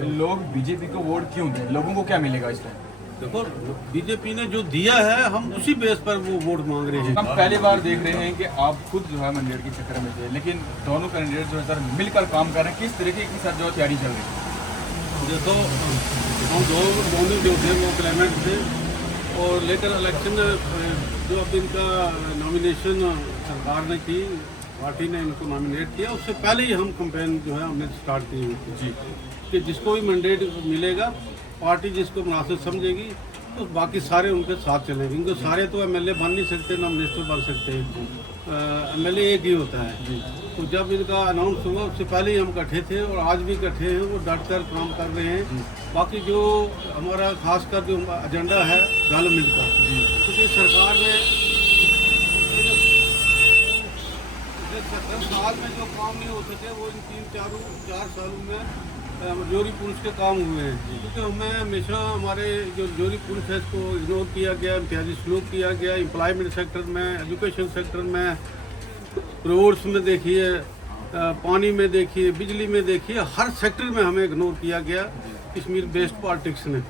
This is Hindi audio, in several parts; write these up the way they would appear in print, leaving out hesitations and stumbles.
लोग बीजेपी को वोट क्यों दें? लोगों को क्या मिलेगा इस टाइम? देखो, बीजेपी ने जो दिया है हम उसी बेस पर वो वोट मांग रहे हैं। हम पहली बार देख रहे हैं कि आप खुद जो है मंडेर के चक्कर में थे, लेकिन दोनों कैंडिडेट जो है सर मिलकर काम कर रहे हैं। किस तरीके की सर जो तैयारी चल रही है? देखो, हम दोनों जो थे वो क्लाइमेट थे और लेकर इलेक्शन जो अब इनका नॉमिनेशन सरकार ने की, पार्टी ने इनको नॉमिनेट किया, उससे पहले ही हम कैंपेन जो है हमने स्टार्ट की हुई थी जी कि जिसको भी मैंडेट मिलेगा, पार्टी जिसको मुनासिब समझेगी तो बाकी सारे उनके साथ चलेंगे, क्योंकि सारे तो एमएलए बन नहीं सकते, ना मिनिस्टर बन सकते हैं। एमएलए एक ही होता है जी। तो जब इनका अनाउंस हुआ उससे पहले ही हम इकट्ठे थे और आज भी इकट्ठे हैं, वो डट कर काम कर रहे हैं। बाकी जो हमारा खासकर जो एजेंडा है डेवलपमेंट का, क्योंकि सरकार ने 17 साल में जो काम नहीं हो सके वो इन 4 सालों में जोरी पुलिस के काम हुए हैं। क्योंकि हमें हमेशा हमारे जो जोरी पुलिस है इसको इग्नोर किया गया, इम्तियाजी सलूक किया गया, एम्प्लॉयमेंट सेक्टर में, एजुकेशन सेक्टर में, रोड्स में देखिए, पानी में देखिए, बिजली में देखिए, हर सेक्टर में हमें इग्नोर किया गया कश्मीर बेस्ड पॉलिटिक्स ने।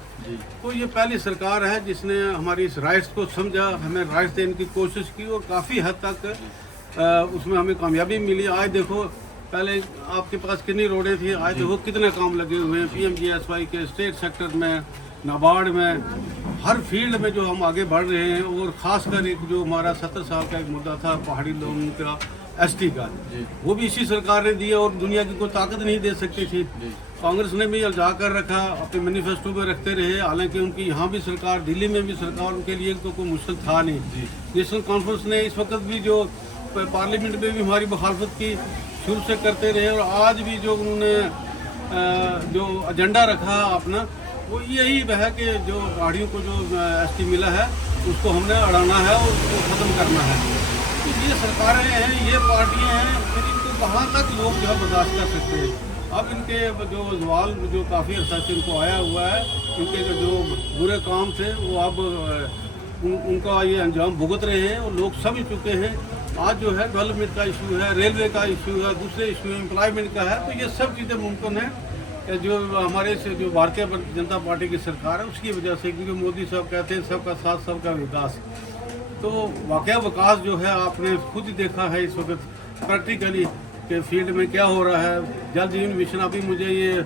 तो ये पहली सरकार है जिसने हमारी इस राइट्स को समझा, हमें राइट्स देने की कोशिश की और काफ़ी हद तक उसमें हमें कामयाबी मिली। आज देखो, पहले आपके पास कितनी रोडें थी, आज देखो कितने काम लगे हुए हैं पीएमजीएसवाई के, स्टेट सेक्टर में, नाबार्ड में, हर फील्ड में जो हम आगे बढ़ रहे हैं। और ख़ासकर एक जो हमारा 70 साल का एक मुद्दा था पहाड़ी लोगों का, एसटी का, वो भी इसी सरकार ने दिया और दुनिया की कोई ताकत नहीं दे सकती थी। कांग्रेस ने भी अलझा कर रखा, अपने मैनिफेस्टो में रखते रहे, हालांकि उनकी यहाँ भी सरकार, दिल्ली में भी सरकार, उनके लिए तो कोई मुश्किल था नहीं। नेशनल कॉन्फ्रेंस ने इस वक्त भी जो पार्लियामेंट में भी हमारी मुखालफत की, शुरू से करते रहे और आज भी जो उन्होंने जो एजेंडा रखा अपना, वो यही है कि जो पहाड़ियों को जो एसटी मिला है उसको हमने अड़ाना है और उसको ख़त्म करना है। तो ये सरकारें हैं, ये पार्टियां हैं, फिर इनको कहाँ तक लोग जो है बर्दाश्त कर सकते हैं। अब इनके जो सवाल जो काफ़ी अर्सा से इनको आया हुआ है, इनके जो बुरे काम थे वो अब उनका ये अंजाम भुगत रहे हैं और लोग समझ चुके हैं। आज जो है डेवलपमेंट का इशू है, रेलवे का इशू है, दूसरे इशू एम्प्लॉयमेंट का है। तो ये सब चीज़ें मुमकिन है जो हमारे से जो भारतीय जनता पार्टी की सरकार है उसकी वजह से, क्योंकि मोदी साहब कहते हैं सबका साथ सबका विकास। तो वाकया विकास जो है आपने खुद ही देखा है इस वक्त प्रैक्टिकली के फील्ड में क्या हो रहा है। जल जीवन मिशन, अभी मुझे ये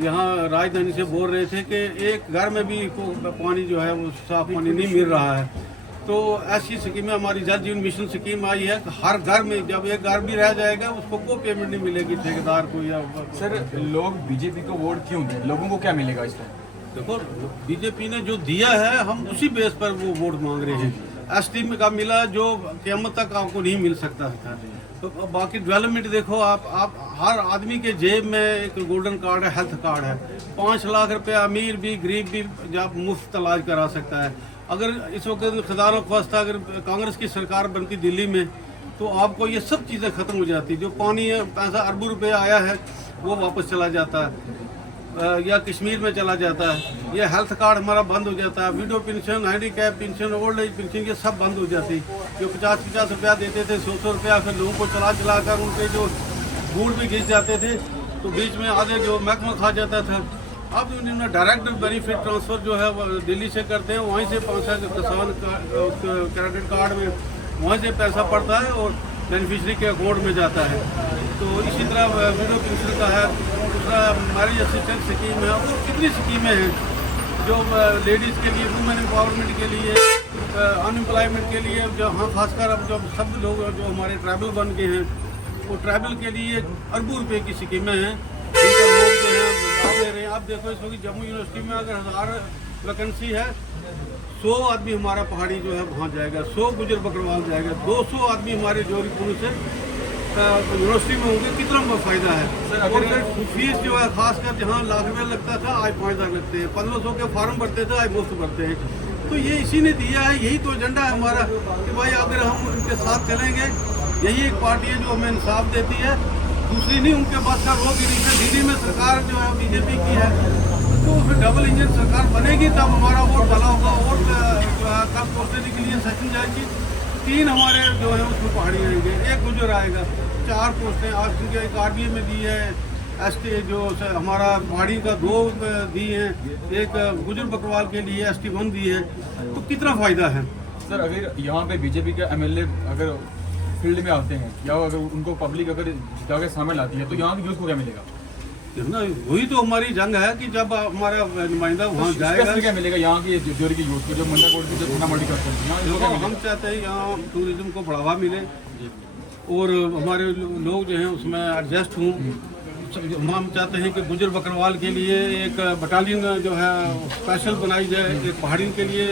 यहाँ राजधानी से बोल रहे थे कि एक घर में भी पानी जो है वो साफ पानी नहीं मिल रहा है। तो ऐसी स्कीमें हमारी जल जीवन मिशन स्कीम आई है, हर घर में जब एक घर भी रह जाएगा उसको कोई पेमेंट नहीं मिलेगी ठेकेदार को। या सर लोग बीजेपी को वोट क्यों दें? लोगों को क्या मिलेगा इस टाइम? देखो, बीजेपी ने जो दिया है हम उसी बेस पर वो वोट मांग रहे हैं। एसटी में का मिला जो क़यामत तक आपको नहीं मिल सकता था। तो बाकी डेवलपमेंट देखो, आप हर आदमी के जेब में एक गोल्डन कार्ड है, हेल्थ कार्ड है। 5 लाख रुपया अमीर भी गरीब भी जब मुफ्त इलाज करा सकता है। अगर इस वक्त खुदारो ख्वास्ता अगर कांग्रेस की सरकार बनती दिल्ली में तो आपको ये सब चीज़ें ख़त्म हो जाती। जो पानी है, पैसा अरबों रुपये आया है वो वापस चला जाता है या कश्मीर में चला जाता है। ये हेल्थ कार्ड हमारा बंद हो जाता है, window pension, handicap pension, old age pension, ये सब बंद हो जाती। जो 50-50 रुपया देते थे, 100 रुपया, फिर लोगों को चला कर उनके जो बूढ़ भी घिस जाते थे तो बीच में आधे जो महकमा खा जाता था। अब उन्होंने डायरेक्ट बेनिफिट ट्रांसफ़र जो है वो दिल्ली से करते हैं, वहीं से पैसा किसान क्रेडिट कार्ड में वहीं से पैसा पड़ता है और बेनिफिशरी के अकाउंट में जाता है। तो इसी तरह विडो पेंशन का है, दूसरा मैरिज असिस्टेंट स्कीम है, और कितनी स्कीमें हैं जो लेडीज़ के लिए, वुमेन एम्पावरमेंट के लिए, अनएम्प्लॉयमेंट के लिए, जो हाँ खासकर अब जब सब लोग जो हमारे ट्राइबल बन गए हैं वो ट्राइबल के लिए अरबों रुपये की स्कीमें हैं जिनका लोग जो है लाभ ले रहे हैं। आप देखो, इस वक्त जम्मू यूनिवर्सिटी में अगर 1000 वैकेंसी है, 100 आदमी हमारा पहाड़ी जो है वहाँ जाएगा, 100 गुजर बकरवाल जाएगा, 200 आदमी हमारे जोरीपुर से यूनिवर्सिटी में होंगे। कितना फ़ायदा है सर। अगर फीस जो है खासकर जहाँ लाख रुपये लगता था आज 5 लाख लगते हैं, 1500 के फार्म भरते थे आज मुफ्त भरते हैं। तो ये इसी ने दिया है, यही तो एजेंडा है हमारा कि भाई अगर हम उनके साथ चलेंगे, यही एक पार्टी है जो हमें इंसाफ देती है, दूसरी नहीं। उनके पास का रोग नहीं। दिल्ली में सरकार जो है बीजेपी की है, तो फिर डबल इंजन सरकार बनेगी तब हमारा वोट डाला होगा। वोट कब पहुँचने के लिए सेशन जाएगी, 3 हमारे जो है उसमें पहाड़ी आएंगे, 1 गुजर आएगा, 4 पोस्टें आज एक आरबीए में दी है, जो हमारा पहाड़ी का 2 दी हैं, एक गुजर बकरवाल के लिए ST1 दी है, तो कितना फ़ायदा है। सर अगर यहाँ पे बीजेपी के MLA अगर फील्ड में आते हैं या अगर उनको पब्लिक अगर जिता के सामने लाती है तो यहाँ की यूथ को क्या मिलेगा? ना वही तो हमारी जंग है कि जब हमारा नुमाइंदा वहाँ जाएगा क्या मिलेगा यहाँ की जोरी की यूथ को, जो मुंडा कोट की जो थाना मंडी करते हैं यहाँ देखो, हम चाहते हैं यहाँ टूरिज्म को बढ़ावा मिले और हमारे लोग जो हैं उसमें एडजस्ट हों। हम चाहते हैं कि गुजर बकरवाल के लिए एक बटालियन जो है स्पेशल बनाई जाए, एक पहाड़ी के लिए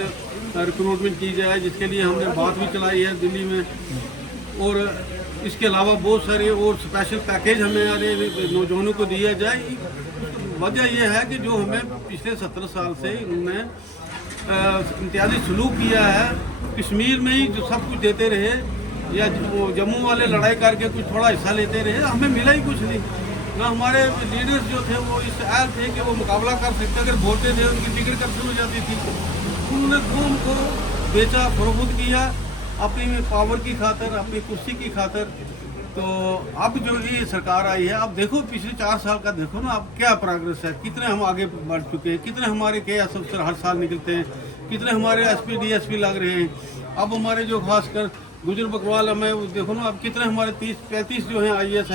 रिक्रूटमेंट की जाए, जिसके लिए हमने बात भी चलाई है दिल्ली में। और इसके अलावा बहुत सारे और स्पेशल पैकेज हमें नौजवानों को दिया जाए। वजह यह है कि जो हमें पिछले 17 साल से इन्होंने इम्तियाजी सलूक किया है, कश्मीर में ही जो सब कुछ देते रहे या जम्मू वाले लड़ाई करके कुछ थोड़ा हिस्सा लेते रहे, हमें मिला ही कुछ नहीं। ना हमारे लीडर्स जो थे वो इस ऐल थे कि वो मुकाबला कर सकते, अगर बोलते थे उनकी टिकट कैंसिल हो जाती थी। उन्होंने कौम को बेचा, फरोख्त किया अपनी पावर की खातर, अपनी कुर्सी की खातर। तो अब जो ये सरकार आई है, अब देखो पिछले 4 साल का देखो ना, अब क्या प्रोग्रेस है, कितने हम आगे बढ़ चुके हैं, कितने हमारे KS अफसर हर साल निकलते हैं, कितने हमारे SP DSP लग रहे हैं। अब हमारे जो खासकर गुजर बकरवाल में देखो ना, अब कितने हमारे 30-35 जो हैं IAS